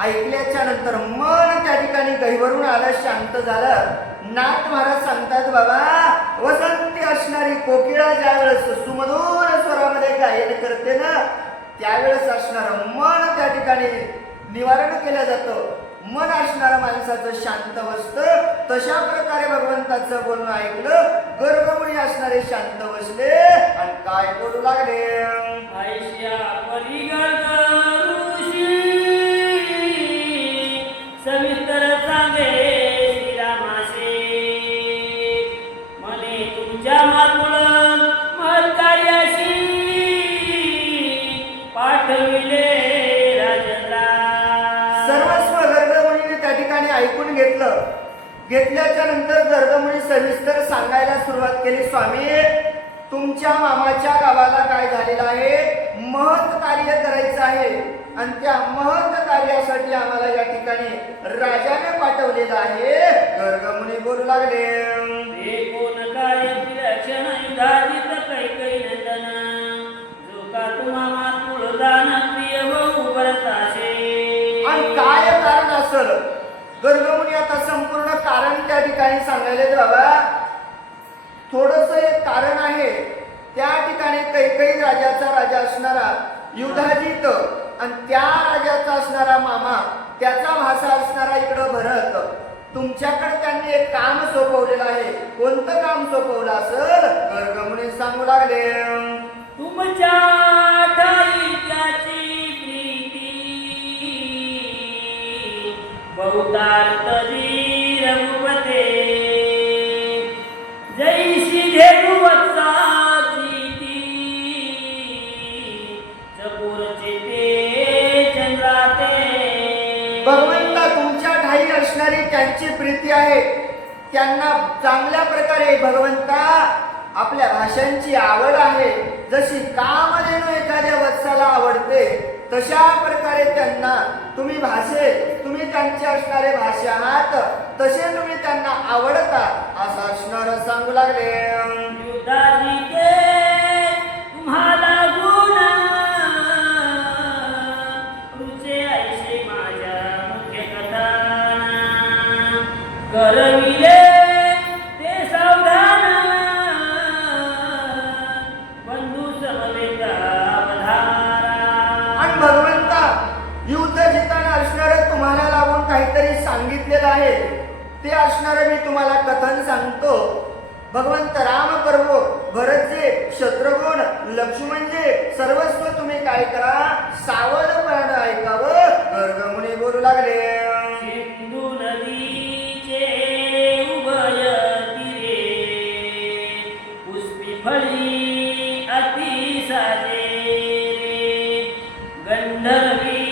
ऐकल्याच्या नंतर मन त्या ठिकाणी गहिवरून आलं, शांत झालं. नाथ महाराज सांगतात, बाबा वसंती असणारी कोकिळा ज्यावेळेस सुमधुर स्वरामध्ये गायन करते ना, त्यावेळेस असणार मन त्या ठिकाणी निवारण केलं जातं. मन असणाऱ्या माणसाचं शांत बसतं. तशा प्रकारे भगवंताचं बोलणं ऐकलं, गर्भमुनी असणारे शांत बसले आणि काय बोलू लागले. ऐश्या परिगर्ग ऋषी सविस्तर सांगे श्रीरामासे, म्हणे तुमच्या मातुळ महत्कार्याशी पाठविले राजेंद्रा. सर्वस्व गर्गमुनीने त्या ठिकाणी ऐकून घेतलं. घेतल्याच्या नंतर गर्गमुनी सविस्तर सांगायला सुरुवात केली. स्वामी, तुमच्या मामाच्या गावाला काय झालेलं आहे, महत् कार्य करायचं आहे आणि त्या महत् कार्यासाठी आम्हाला या ठिकाणी राजाने पाठवलेलं आहे. गर्गमुनी बोलू लागले. हे कोण काय विलक्षण युधाजित कैकई नंदन, जो का तुम्हा मातुळ दान प्रिय बहु भरताशे. आणि काय कारण असेल, गर्गमुनी आता संपूर्ण कारण त्या ठिकाणी सांगायले. बाबा थोडस एक कारण आहे. त्या ठिकाणी कैकई राजाचा राजा असणारा युधाजित आणि त्या राजाचा असणारा मामा, त्याचा भाषा असणारा इकडं भरत, तुमच्याकडे त्यांनी एक काम सोपवलेलं आहे. कोणतं काम सोपवलं असेल, गर्गमुनी सांगू लागले. तुमच्या ठाई त्याची प्रीती बहुतार्थ धी रघुपते, जैशी धेनु वत्साची ती चकोरचे ते चंद्राते. भगवंता तुमच्या ठाई असणारी त्यांची प्रीती आहे. त्यांना चांगल्या प्रकारे भगवंता आपल्या भाषांची आवड आहे. जशी कामधेनु एखाद्या वत्साला आवडते, तशा प्रकारे त्यांना तुम्ही त्यांचे असणारे भाषा आहात, तसे तुम्ही त्यांना आवडता असं असणार सांगू लागले. युधाजिते तुम्हाला गुण रुचे ऐसे माझ्या मुख्य कथा, करविले ते सावधान बंधू समवेत अवधारा. आणि भगवंता युद्ध जिताना असणारे तुम्हाला लावून काहीतरी सांगितलेलं आहे, ते असणारे मी तुम्हाला कथन सांगतो. भगवंत राम पर्व, भरतचे, शत्रुघ्न, लक्ष्मणचे सर्वस्व तुम्ही काय करा, सावधपणाने ऐकावं. गर्गमुनी बोलू लागले. सिंधू नदीचे उभय तीरे पुष्पी फळी अति साजे, गंधर्वी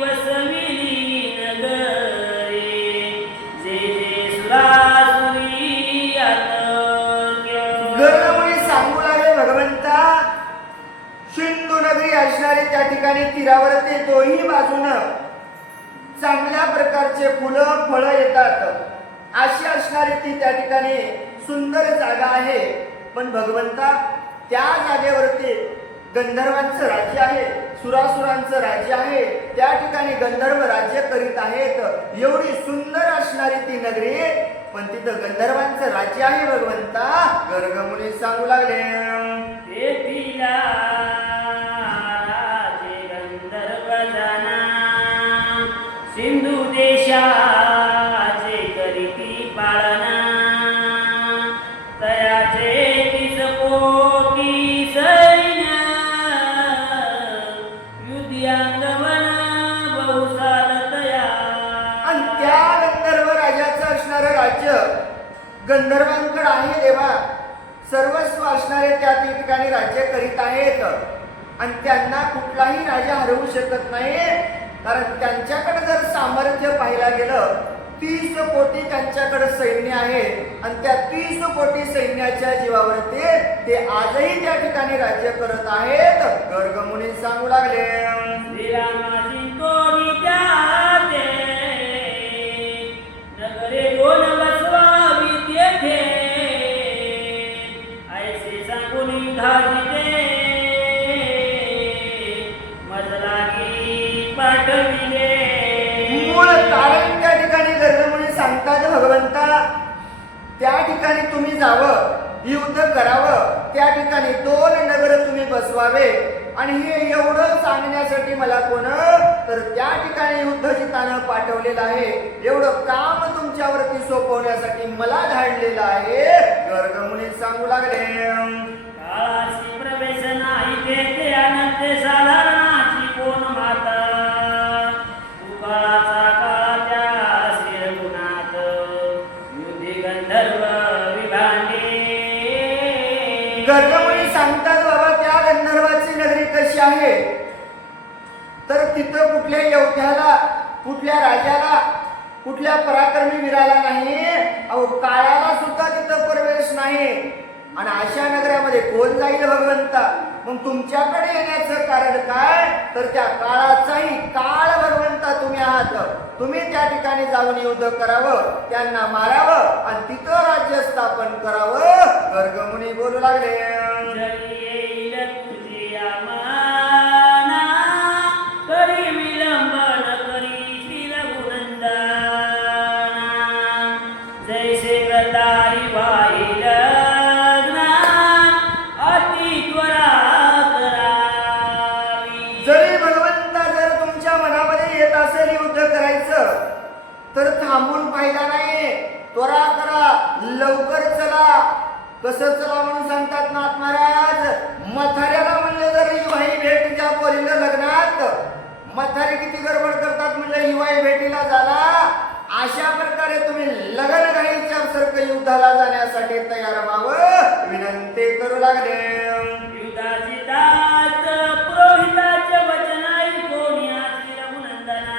वसविली नगरे, जे जे सुरासुरी अतर्क्य. गर्गमुनी सांगू लागले. भगवंता सिंधू नगरी असणारी त्या ठिकाणी तीरावरती दोन्ही बाजूनं चांगल्या प्रकारचे फुलं फळं येतात, अशी असणारी ती त्या ठिकाणी सुंदर जागा आहे. पण भगवंता त्या जागेवरती गंधर्वांचं राज्य आहे, सुरासुरांचं राज्य आहे. त्या ठिकाणी गंधर्व राज्य करीत आहेत. एवढी सुंदर असणारी ती नगरी, पण तिथं गंधर्वांचं राज्य आहे. भगवंता गर्गमुनी सांगू लागले. तेथीला राजे गंधर्व जना, सिंधू देशाचे करीती पाळना, तयाचे 30 कोटी सैन्य, युद्धांगवन बहुसाल तया. आणि त्या गंधर्व राजाचं असणारं राज्य गंधर्वांकडे आहे. देवा सर्वस्व असणारे त्या ठिकाणी राज्य करीत आहेत आणि त्यांना कुठलाही राजा हरवू शकत नाही. कारण त्यांच्याकडे जर सामर्थ्य पाहायला गेलं, 30 कोटी त्यांच्याकडे सैन्य आहे आणि त्या 30 कोटी सैन्याच्या जीवावरती ते आजही त्या ठिकाणी राज्य करत आहेत. गर्गमुनी सांगू लागले. श्रीरामाची तोरी त्याते, नगरे दोन बसवावी तेथे, ऐसे सांगून युधाजिते मजलागी पाठविले जावं, युद्ध करावं, त्या ठिकाणी 2 नगर तुम्ही बसवावे. आणि हे एवढं सांगण्यासाठी मला कोण तर त्या ठिकाणी युद्ध जितानं पाठवलेलं आहे. एवढं काम तुमच्यावरती सोपवण्यासाठी मला धाडलेलं आहे. गर्गमुनी सांगू लागले, काळाची प्रवेश नाही तेथे अनंत साधारणाची कोण माता. तू काळाचा काळ त्या शिरगुणात युधी गंधर्व विभांगे. गर्गमुनी सांगतात, बाबा त्या गंधर्वाची नगरी कशी आहे तर तिथं कुठल्या योद्ध्याला, कुठल्या राजाला, कुठल्या पराक्रमी वीराला नाही, अहो काळाला सुद्धा तिथं प्रवेश नाही. आणि अशा नगरामध्ये कोण जाईल भगवंता? मग तुमच्याकडे येण्याचं कारण काय तर त्या काळाचाही काळ भगवंता तुम्ही आहात. तुम्ही त्या ठिकाणी जाऊन युद्ध करावं, त्यांना मारावं आणि तिथं राज्य स्थापन करावं. गर्गमुनी बोलू लागले, जरी येईल तुझी आमाना, करी विलंबन करीशील गुणंदना. जैसे व्रताई वाईल ज्ञान, अति त्वरा करावी. जरी भगवंता जर तुमच्या मनामध्ये येत असेल युद्ध करायचं तर थांबून फायदा नाही. त्वरा करा, लवकर चला. कसं चला म्हणून सांगतात नाथ महाराज. म्हाताऱ्याला म्हणलं जर हिवाई भेट ज्या पोरीला लग्नात, म्हातारे किती गडबड करतात म्हणलं हिवाई भेटीला झाला. अशा प्रकारे तुम्ही लग्न घाईच्या सारखं युद्धाला जाण्यासाठी तयार व्हावं विनंती करू लागले. युद्धाची तात पुरोहिताचे वचन ऐकून याची रघुनंदना.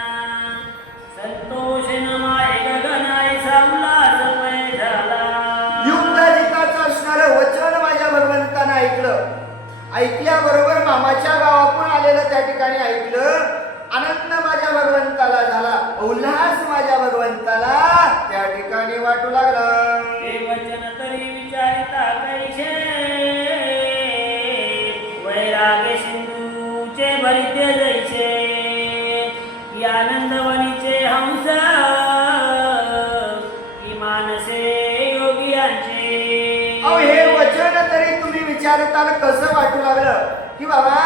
संतोष न माय गगनाय सावलास मय झाला. युद्धाधिकाचं असणारं वचन माझ्या भगवंतानं ऐकलं. ऐकल्याबरोबर मामाच्या गावातून आलेलं त्या ठिकाणी ऐकलं. आनंद माझ्या भगवंताला झाला, उल्हास माझ्या भगवंताला त्या ठिकाणी वाटू लागला. हे वचन तरी विचारिता कैसे, वैराग्य सिंधूचे भरिते जैसे. की आनंदवनीचे हंस, की मानसे योगियांचे. अहो हे वचन तरी तुम्ही विचारताना कसं वाटू लागलं की बाबा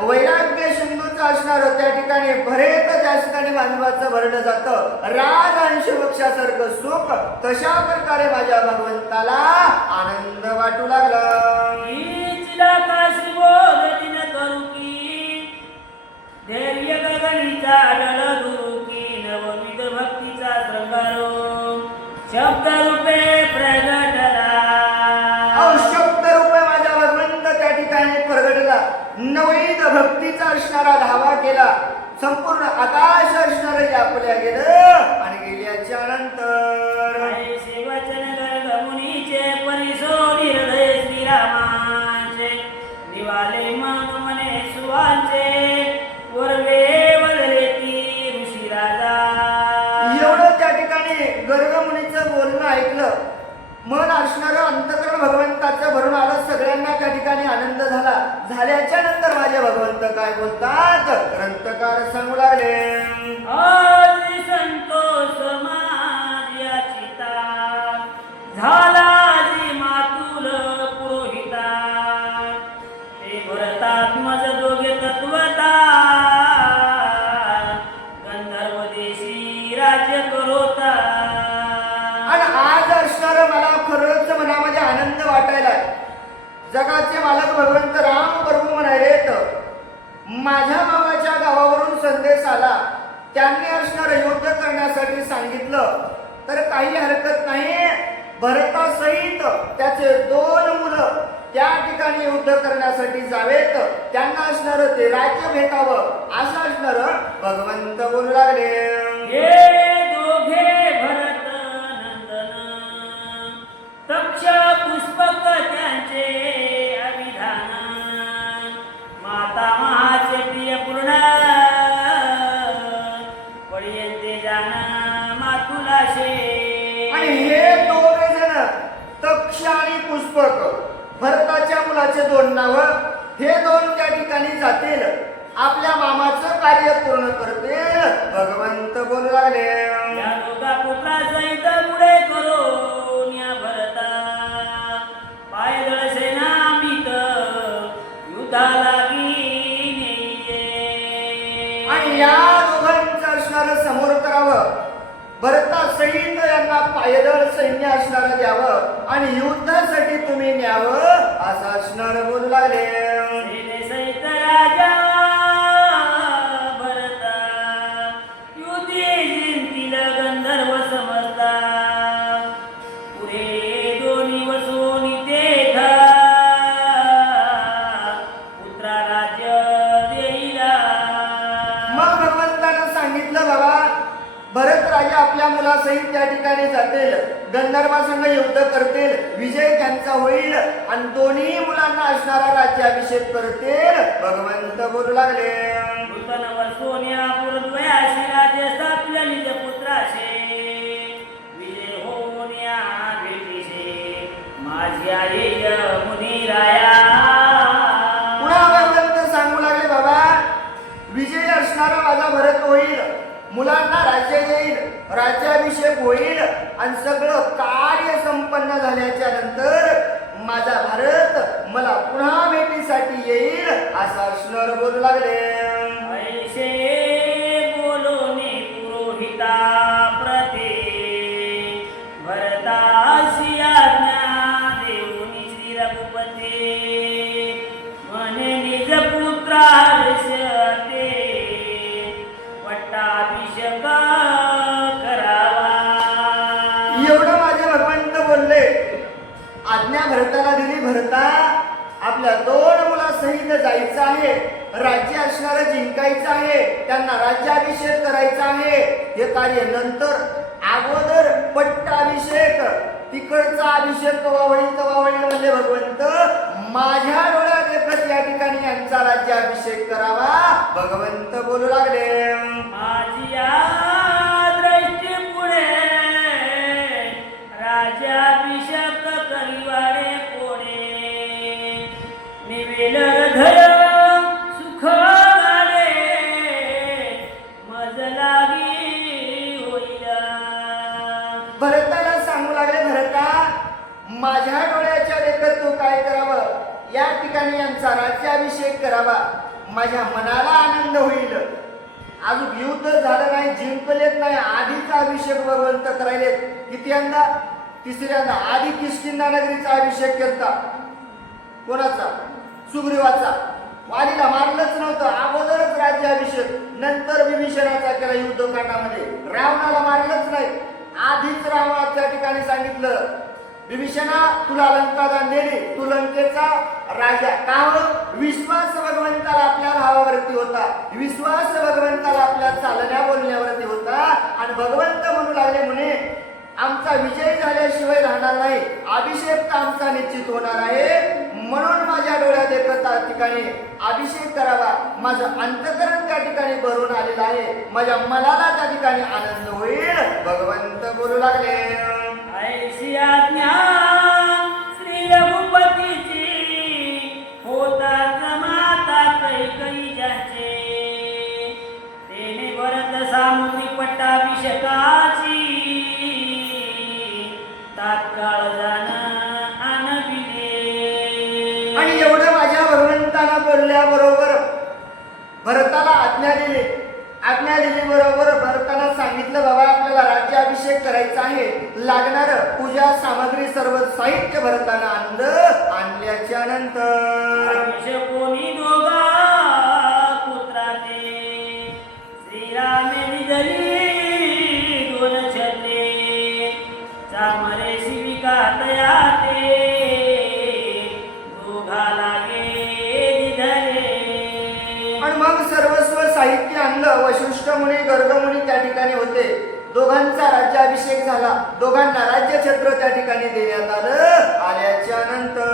वैराग्य सिंधूचं असणारं त्या ठिकाणी भरेत त्या ठिकाणी मानवाचं भरलं जातं. राग अंश वृक्षासारखं सुख तशा प्रकारे माझ्या भगवंताला आनंद वाटू लागला. चिदाकाशी बोधतीन करुकी, धैर्य गगनीचा डळ दुरुकी. नवविध भक्तीचा शृंगारो, शब्द रूपे प्रगटला. शब्द रूपे माझ्या भगवंत त्या ठिकाणी प्रगटला. नवैध भक्तीचा असणारा धावा केला. संपूर्ण आकाश असणार आपल्या गेलं आणि गेल्याच्या नंतर ऐसे वचन गर्गमुनीचे परिसो निर्दय श्रीरामाचे. निवाले मन मने सुवांचे, वरवे वदले ती ऋषी राजा. एवढं त्या ठिकाणी गर्गमुनीचं बोलणं ऐकलं. मन असणारं अंतकरण भगवंताचं भरून आलं. सगळ्यांना त्या ठिकाणी आनंद झाला. झाल्याच्या नंतर माझे भगवंत काय बोलतात ग्रंथकार सांगू लागले. आज संतोष माझ्या चिता, झाला जी मातुल पुरोहिता. ते भरतात्मज दोघे तत्वता, गंधर्व देशी राज्य करोता. आणि आज असणारं मला खरंच मनामध्ये आनंद वाटायला. जगाचे मालक भगवंत राम प्रभू म्हणालेत. माझ्या मामाच्या गावावरून संदेश आला. त्यांनी असणारं युद्ध करण्यासाठी सांगितलं तर काही हरकत नाही. भरतासहित त्याचे 2 मुलं त्या ठिकाणी युद्ध करण्यासाठी जावेत. त्यांना असणारं ते राज्य भेटावं असं असणारं भगवंत बोलू लागले. हे दोघे भरत नंदन, तक्ष पुष्पक त्यांचे अभिधान. माता महाचे प्रिय पूर्ण, पडियंते जाण मातुलाशे. आणि हे 2 जण तक्ष आणि पुष्पक भरताच्या मुलाचे 2 नाव, हे 2 त्या ठिकाणी जातील. आपल्या मामाचं कार्य पूर्ण करतील. भगवंत बोलू लागले. या दोघा पुत्रा सहित पुढे करून या भरता. सहित यांना पायदळ सैन्य असणारं द्यावं आणि युद्धासाठी तुम्ही न्यावं असं असणार बोलू लागले. सेनेसहित राजा भरता युधी जिंतील गंधर्व समजता पुढे दोन्ही वसून तेथा पुत्रा राज्य देईला. मग भगवंतानं सांगितलं बाबा भरत राजा आपल्या मुलासहित त्या ठिकाणी जातील, गंधर्वासंग युद्ध करतील, विजय त्यांचा होईल आणि दोन्ही मुलांना असणारा राज्याभिषेक करतील. भगवंत बोलू लागले. नूतन वसोन्या पुरद्वयाशी राज्य स्थापल्या निज पुत्राशे विजय होऊन या भेटीशे माझी आई मुनिराया. पुन्हा भगवंत सांगू लागले बाबा विजय असणारा माझा भरत होईल, मुलांना राज्य येईल, राज्याभिषेक होईल आणि सगळं कार्य संपन्न झाल्याच्या नंतर माझा भारत मला पुन्हा भेटीसाठी येईल असं असणार बोलू लागले. ऐशे बोलोने पुरोहिता प्रते भरताशी आज्ञा देऊनी श्री रघुपते म्हणे निज पुत्रार्षते पट्टाभिषेक करावा. एवढं माझे भगवंत बोलले. आज्ञा भरताला दिली. भरता आपल्या दोन मुलासहित जायचं आहे, राज्य असणारं जिंकायचं आहे, त्यांना राज्याभिषेक करायचा आहे. हे कार्य नंतर, अगोदर पट्टाभिषेक, तिकडचा अभिषेक कवा होईल म्हणजे भगवंत माझ्या डोळ्यात एकच या ठिकाणी यांचा राज्याभिषेक करावा. भगवंत बोलू लागले. माझी या दृष्टी पुढे राज्याभिषेक करिवाडे कोणे निवेल हृदय सुख झाले मज लागी होईला. भरताला सांगू लागले भरता माझ्या डोळ्याच्या देखत तू काय करावं, या ठिकाणी यांचा राज्याभिषेक करावा. माझ्या मनाला आनंद होईल. अजून युद्ध झालं नाही, जिंकलेत नाही, आधीचा अभिषेक भगवंत करायलेत. कितींदा? तिसऱ्यांदा. आधी किष्किंधा नगरीचा अभिषेक केलता. कोणाचा? सुग्रीवाचा. वालीला मारलंच नव्हतं, अगोदरच राज्याभिषेक. नंतर विभीषणाचा केला युद्धकांडामध्ये. रावणाला मारलंच नाही, आधीच रावणाला त्या ठिकाणी सांगितलं विभीषणा तुला लंका दान दिली, तू लंकेचा राजा. का हो? विश्वास भगवंताला आपल्या भावावरती होता, विश्वास भगवंताला आपल्या चालण्या बोलण्यावरती होता. आणि भगवंत म्हणू लागले म्हणे आमचा विजय झाल्याशिवाय राहणार नाही, अभिषेक तर आमचा निश्चित होणार आहे. म्हणून माझ्या डोळ्यात एकच त्या ठिकाणी अभिषेक करावा. माझं अंतकरण त्या ठिकाणी भरून आलेलं आहे, माझ्या मनाला त्या ठिकाणी आनंद होईल. भगवंत बोलू लागले. ऐशी आज्ञा श्री रघुपतीची होताच माता कैकई ज्याचे तेने भरत सामुद्री पट्टाभिषेकाची तात्काळ जाण आणविले. आणि एवढं माझ्या भगवंताला बोलल्याबरोबर भरताला आज्ञा दिली. आज्ञा दिली बरोबर भरताला सांगितलं बाबा आपल्याला राज्याभिषेक करायचा आहे, लागणार पूजा सामग्री सर्व साहित्य भरताना आणल्याच्या नंतर कोणी दोघा पुत्राने श्रीरामे निधली दोन छत्रे चामरे शिविका तयाते दोघा लागे निधले. आणि मग सर्वस्व साहित्य आणलं. वशिष्ठ मुनी गर्ग मुनी त्या ठिकाणी होते. दोघांचा राज्याभिषेक झाला. दोघांना राज्यछत्र त्या ठिकाणी देण्यात आलं. आल्याच्या नंतर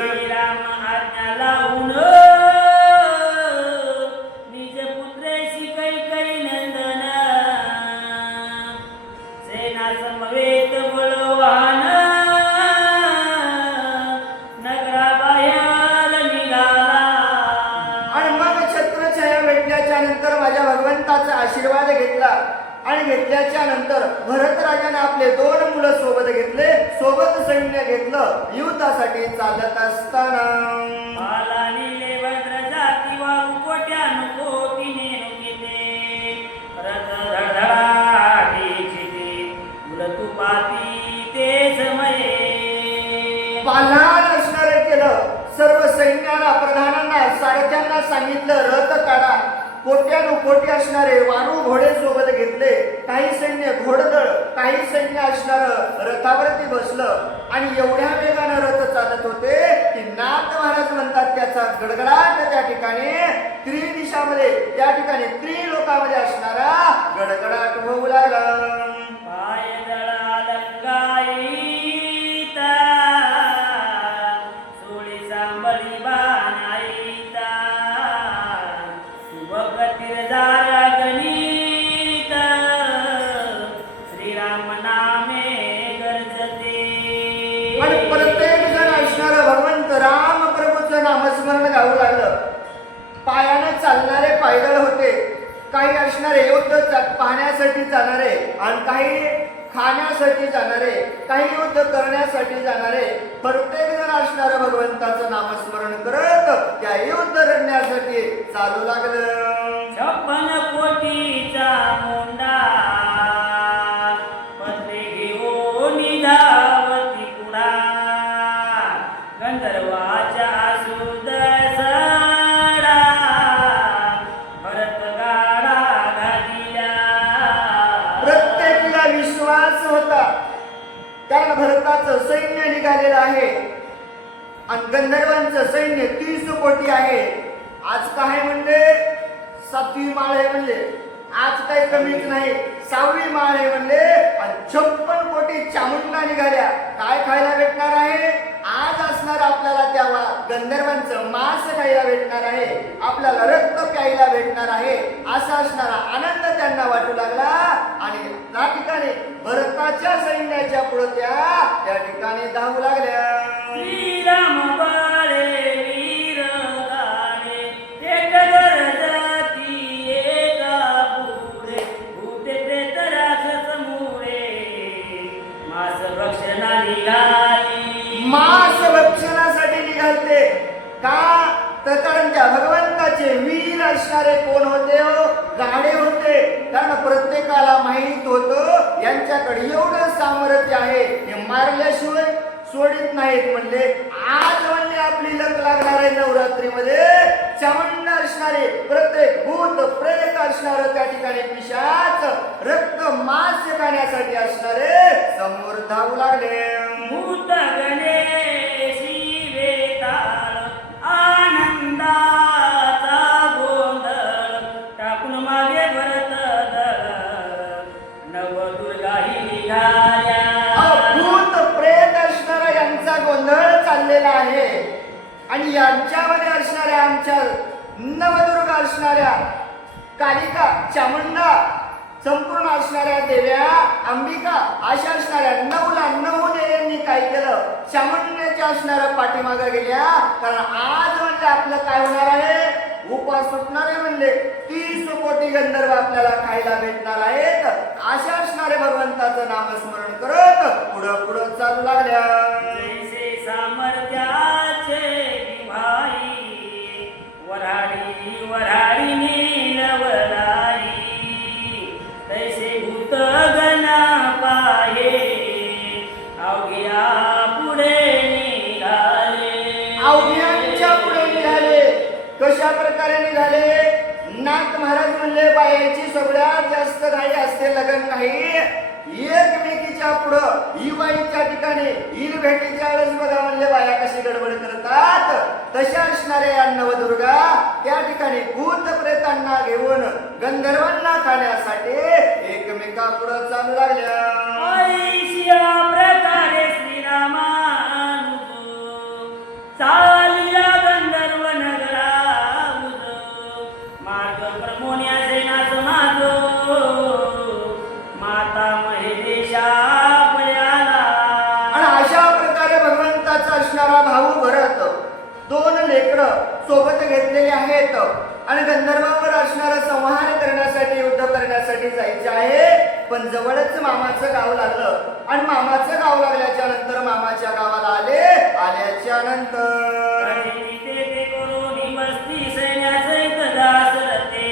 श्रीराम आज्ञा लावून निज पुत्रेशी कैकई नंदन सेना समवेत बलवान नगराबाहेर निघाला. आणि मग छत्रछाया भेटल्याच्या नंतर माझ्या भगवंताचा आशीर्वाद घेतला. आणि घेतल्याच्या नंतर भरत राजाने आपले दोन मुलं सोबत घेतले, सोबत सैन्य घेतलं. युद्धासाठी चालत असताना बालानीले भद्र जातीवर कोट्यानुकोटी नेणुकीते रथ धडधडाटी पाती ते समये पाल्हान असणारे केलं. सर्व सैन्याला प्रधानांना सारथ्यांना सांगितलं रथ काढा. कोट्यानुकोटी असणारे वारू घोडे सोबत घेतले. काही सैन्य घोडदळ, काही सैन्य असणार रथावरती बसलं आणि एवढ्या वेगानं रथ चालत होते की नाथ महाराज म्हणतात त्याचा गडगडाट त्या ठिकाणी त्रिदिशामध्ये त्या ठिकाणी त्रिलोकामध्ये असणारा गडगडाट होऊ लागला. पाय दळालंगाईता सोळी सांबळी बाणाईता शुभकतीरदारा गणित श्रीराम नामे गरजते. आणि प्रत्येक जण असणार भगवंत राम प्रभूचं नामस्मरण गाऊ लागलं. पायाने चालणारे पायदळ होते. काही असणारे युद्ध पाहण्यासाठी जाणारे आणि काही खाण्यासाठी जाणारे, काही युद्ध करण्यासाठी जाणारे. प्रत्येक जण असणार भगवंताचं नामस्मरण करत त्या युद्ध लढण्यासाठी चालू लागलं. 56 कोटीचा मोंडा पत्रे घेऊन धावती पुढा गंधर्वाच्या सुदसडा भरत गाडा घालिला. प्रत्येकीला विश्वास होता त्या भरताचं सैन्य निघालेलं आहे आणि गंधर्वांचं सैन्य 30 कोटी आहे. आज काय म्हणले 7वी माळ आहे म्हणले, आज काही कमीच नाही 6वी माळ आहे म्हणले आणि 56 कोटी चामुंडा निघाल्या. काय खायला भेटणार आहे आज? असणार आपल्याला त्या गंधर्वांचं मांस खायला भेटणार आहे, आपल्याला रक्त प्यायला भेटणार आहे. असा असणारा आनंद त्यांना वाटू लागला आणि त्या ठिकाणी भरताच्या सैन्याच्या पुढे त्या ठिकाणी धावू लागल्या. श्रीराम बाळे वीर गाणे एक गरजती एका पुढे भूते प्रेत राक्षस मुळे मास भक्षणा निघाली. मांस भक्षणासाठी निघालते का? तर कारण त्या भगवंताचे वीर असणारे कोण होते हो? गाडे होते. कारण प्रत्येकाला माहित होतं यांच्याकडे एवढं सामर्थ्य आहे हे मारल्याशिवाय सोडित नाहीत. म्हणले आज म्हणले आपली लक लागणार आहे नवरात्रीमध्ये. चामुंडा असणारे प्रत्येक भूत प्रेत असणार त्या ठिकाणी पिशाच रक्त मांस खाण्यासाठी असणारे समोर धावू लागले. भूत गणेशी वेताळ आनंदाचा गोंधळ टाकून मागे भरत दळ नवदुर्गाही निघाल्या. भूत प्रेत असणारा यांचा गोंधळ चाललेला आहे आणि यांच्यामध्ये असणाऱ्या आमच्या नवदुर्गा असणाऱ्या कालिका चामुंडा संपूर्ण असणाऱ्या देव्या अंबिका अशा असणाऱ्या 9ला 9 देव्यांनी काय केलं? चामुंड्याच्या असणाऱ्या पाठीमागे गेल्या. कारण आज म्हणजे आपलं काय होणार आहे? उपास सुटणारे म्हणले 30 कोटी गंधर्व आपल्याला खायला भेटणार आहेत. अशा असणारे भगवंताचं नामस्मरण करत पुढं पुढं चालू लागल्या. जैसे सामर्थ्याचे भाई वराडी वराडी नीलवलाई तैसे भूत गण पाहे अवघ्या पुढे निघाले. अवघ्यांच्या पुढे निघाले. कशा प्रकारे निघाले? नाथ महाराज म्हणले बायाची सगळ्यात जास्त घाई असते लग्न नाही. एकमेकीच्या पुढं ही बाईच्या ठिकाणी हिर भेटीच्या वेळेस बघा म्हणले बाया कशी गडबड करतात. तशा असणाऱ्या या नवदुर्गा त्या ठिकाणी भूत प्रेतांना घेऊन गंधर्वांना खाण्यासाठी एकमेका पुढं चालू लागल्या. ऐशिया प्रकारे श्रीरामानुज चालिया गंधर्व नगराउज मार्ग प्रमोन्या सेना समाजो माता महेशा पयाला. आणि अशा प्रकारे भगवंताचा असणारा भाऊ भरत 2 लेकरं सोबत घेतलेले आहेत आणि गंधर्वावर असणारा संहार करण्यासाठी युद्ध करण्यासाठी जायचे आहे. पण जवळच मामाचं गाव लागलं आणि मामाचं गाव लागल्याच्या नंतर मामाच्या गावाला आले. आल्याच्या नंतर ते करून मस्ती सैन्यासहित दासरते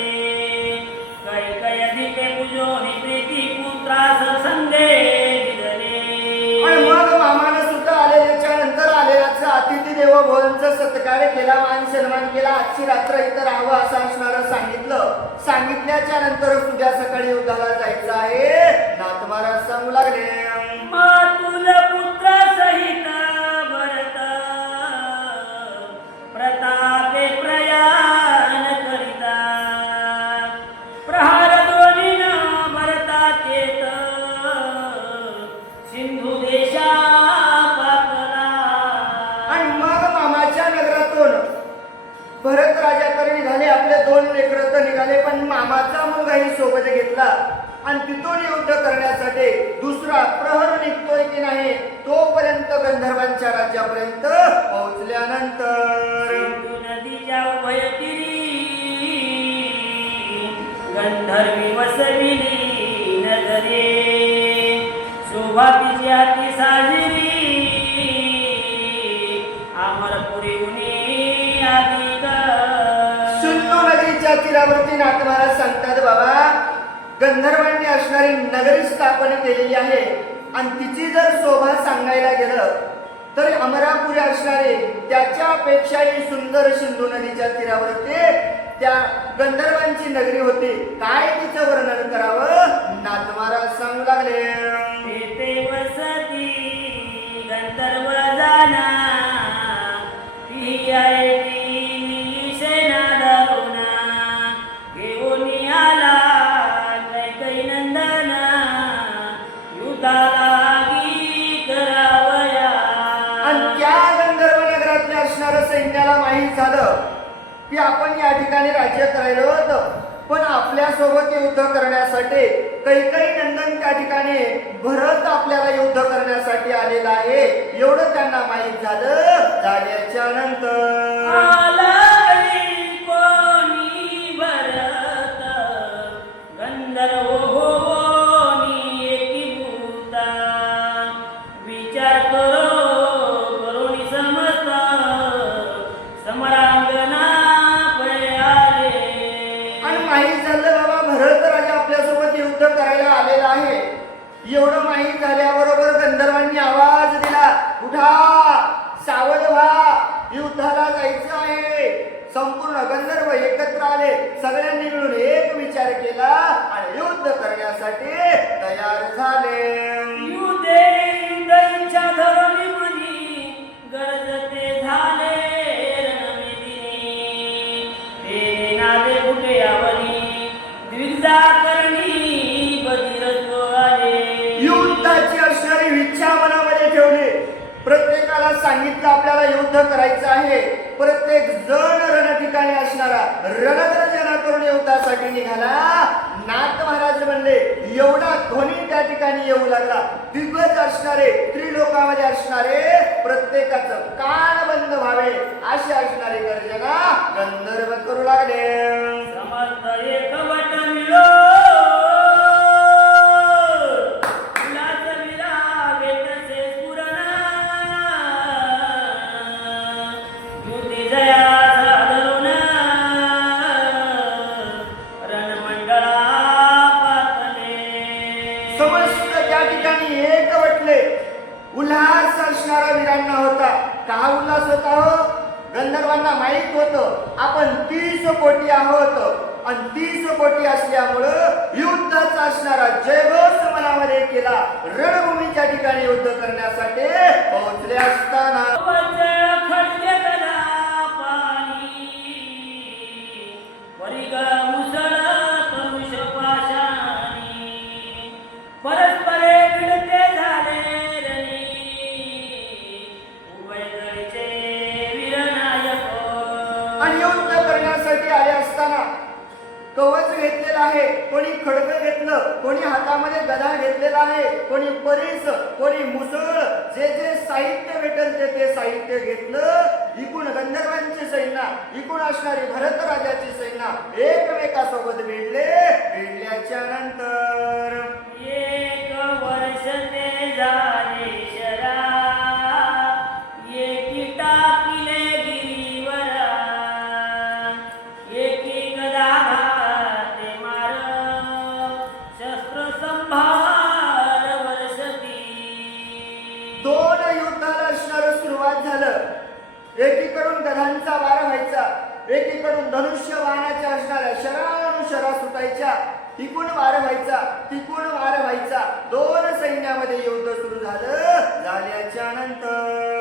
कै कै अधिके पूजोनी प्रीती पुत्रास संगे केला, मान सन्मान केला, आजची रात्र इथं राहावं असं असणारं सांगितल्याच्या नंतर उद्या सकाळी युद्धाला जायचं आहे. नाथ महाराज सांगू लागले, मातुल पुत्र सहित भरत प्रतापे प्रयाण करिता प्रहार दोनीन भरता चेत सिंधू देशा पातला. आणि मग मामाच्या नगरातून भरत राजाकडे निघाले. आपले 2 लेकरं तर निघाले, पण मामाचा मुलगाही सोबत घेतला आणि तिथून युद्ध करण्यासाठी दुसरा प्रहर निघतोय की नाही तोपर्यंत गंधर्वांच्या राज्यापर्यंत पोहोचल्यानंतर सिंधू नदीच्या उभय तीरी गंधर्वी वसविली नगरे शोभा तिची अति साजिरी अमरपुरी उनी अधिक. सिंधू नदीच्या तीरावरती नाथ महाराज सांगतात, बाबा गंधर्वांनी असणारी नगरी स्थापन केलेली आहे आणि तिची जर शोभा सांगायला गेलं तर अमरापुरी असणारे त्याच्यापेक्षाही सुंदर सिंधू नदीच्या तीरावरती त्या गंधर्वांची नगरी होती. काय तिचं वर्णन करावं नाथ महाराज सांगू लागले, तेथे वसती गंधर्व जाना ती आहे ती सेना दारुणा घेऊन आला कैकई नंदन युद्धालागी करावया. आणि त्या गंधर्व नगरातल्या असणारं सैन्याला माहीत झालं की आपण या ठिकाणी राज्य करायला होतं, पण आपल्या सोबत युद्ध करण्यासाठी कैकई नंदन त्या ठिकाणी भरत आपल्याला युद्ध करण्यासाठी आलेला आहे एवढं त्यांना माहीत झाल्याच्या नंतर आलाई कोणी भरत गंधर्व होनी एकीभूता विचार करुणी समस्त समरांगणा पळे आले. आणि माहीत झालं बाबा भरत राजा आपल्यासोबत युद्ध करायला आलेला आहे. एवढं माहीत झाल्याबरोबर गंधर्वांनी आवाज दिला, उठा सावध व्हा, युद्धाला जायचं आहे. संपूर्ण गंधर्व एकत्र आले. सगळ्यांनी मिळून एक विचार केला आणि युद्ध करण्यासाठी तयार झाले. युद्धे युद्धाच्या धरणीमधी गरजते झाले रणमेदिनी ते नादे कुठे यावनी द्विजा करणी बदिरत्व आले. युद्धाची असणारी इच्छा मनामध्ये ठेवली. प्रत्येकाला सांगितलं आपल्याला युद्ध करायचं आहे. प्रत्येक जण रण ठिकाणी असणारा रणगर्जना करून युद्धासाठी निघाला. नाथ महाराज म्हणले, एवढा ध्वनी त्या ठिकाणी येऊ लागला. दिग्गज असणारे त्रिलोकामध्ये असणारे प्रत्येकाचं कान बंद व्हावे अशी असणारी गर्जना गंधर्व करू लागले. समर्थ एकवट मिळो उल्हास विरावे तसे स्फुरणा युती जया साधरुण रणमंडळा पातले. समस्त त्या ठिकाणी एकवटले. उल्हास असणारा वीरांना होता. का उल्हास होता हो? गंधर्वांना माहित होतं आपण 30 कोटी आहोत आणि 30 कोटी असल्यामुळं युद्धाचा असणारा जयघोष मनामध्ये केला. रणभूमीच्या ठिकाणी युद्ध करण्यासाठी पोहोचले असताना खडके गदा पाणी परिग मुसळ तनुष पाशाणी परस्परे मिळते झाले रणी उभय दळीचे वीरनायक. आणि युद्ध करण्यासाठी आले असताना कवच घेतलेलं आहे, कोणी खडकं घेतलं, कोणी हातामध्ये गदा घेतलेला आहे, कोणी परीस, कोणी मुसळ, जे जे साहित्य भेटेल ते साहित्य घेतलं. इकून गंधर्वांची सैन्य, इकून असणारी भरत राजाची सैन्य एकमेकासोबत भिडल्याच्या नंतर एक वर्ष ते झाले शरा एकी टाकिले गिरीवरा एकी गदा घाते मार शस्त्र संभार वर्षती. 2 युद्धाला असणारं सुरुवात झालं. एकीकडून गधांचा वार व्हायचा, एकीकडून धनुष्य बाणाच्या असणाऱ्या शरानुशरा सुटायच्या. तिकून वार व्हायचा, तिकून वार व्हायचा. दोन सैन्यामध्ये युद्ध सुरू झालं. झाल्याच्या नंतर